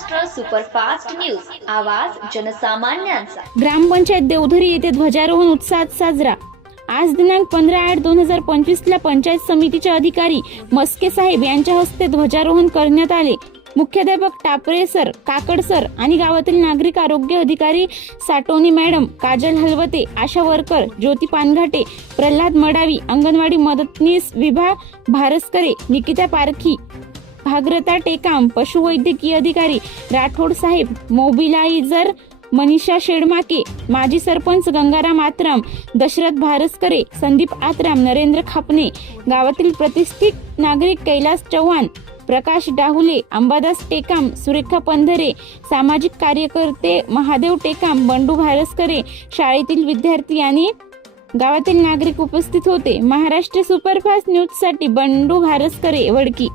Superfast news. आवाज जनसामान्यांचा. ग्रामपंचायत देवधरी येथे ध्वजारोहण उत्साहात साजरा. आज दिनांक पंधरा आठ दोन हजार पंचवीस ला पंचायत समितीचे अधिकारी मस्के साहेब यांच्या हस्ते ध्वजारोहण करण्यात आले. मुख्याध्यापक टापरे सर काकड सर आणि गावातील नागरिक आरोग्य अधिकारी Satoni madam Kajal Halwate ASHA worker Jyoti Panghate Pralhad Madavi anganwadi मदतनीस विभा भारसकरे निकिता पारखी भाग्रता टेकाम पशुवैद्यकीय अधिकारी राठोड साहेब मोबिलायझर मनीषा शेडमाके माजी सरपंच गंगाराम आत्राम दशरथ भारसकरे संदीप आत्राम नरेंद्र खापणे गावातील प्रतिष्ठित नागरिक कैलास चव्हाण प्रकाश डाहुले अंबादास टेकाम सुरेखा पंधरे सामाजिक कार्यकर्ते महादेव टेकाम बंडू भारसकरे शाळेतील विद्यार्थी आणि गावातील नागरिक उपस्थित होते. महाराष्ट्र सुपरफास्ट न्यूजसाठी बंडू भारसकरे वडकी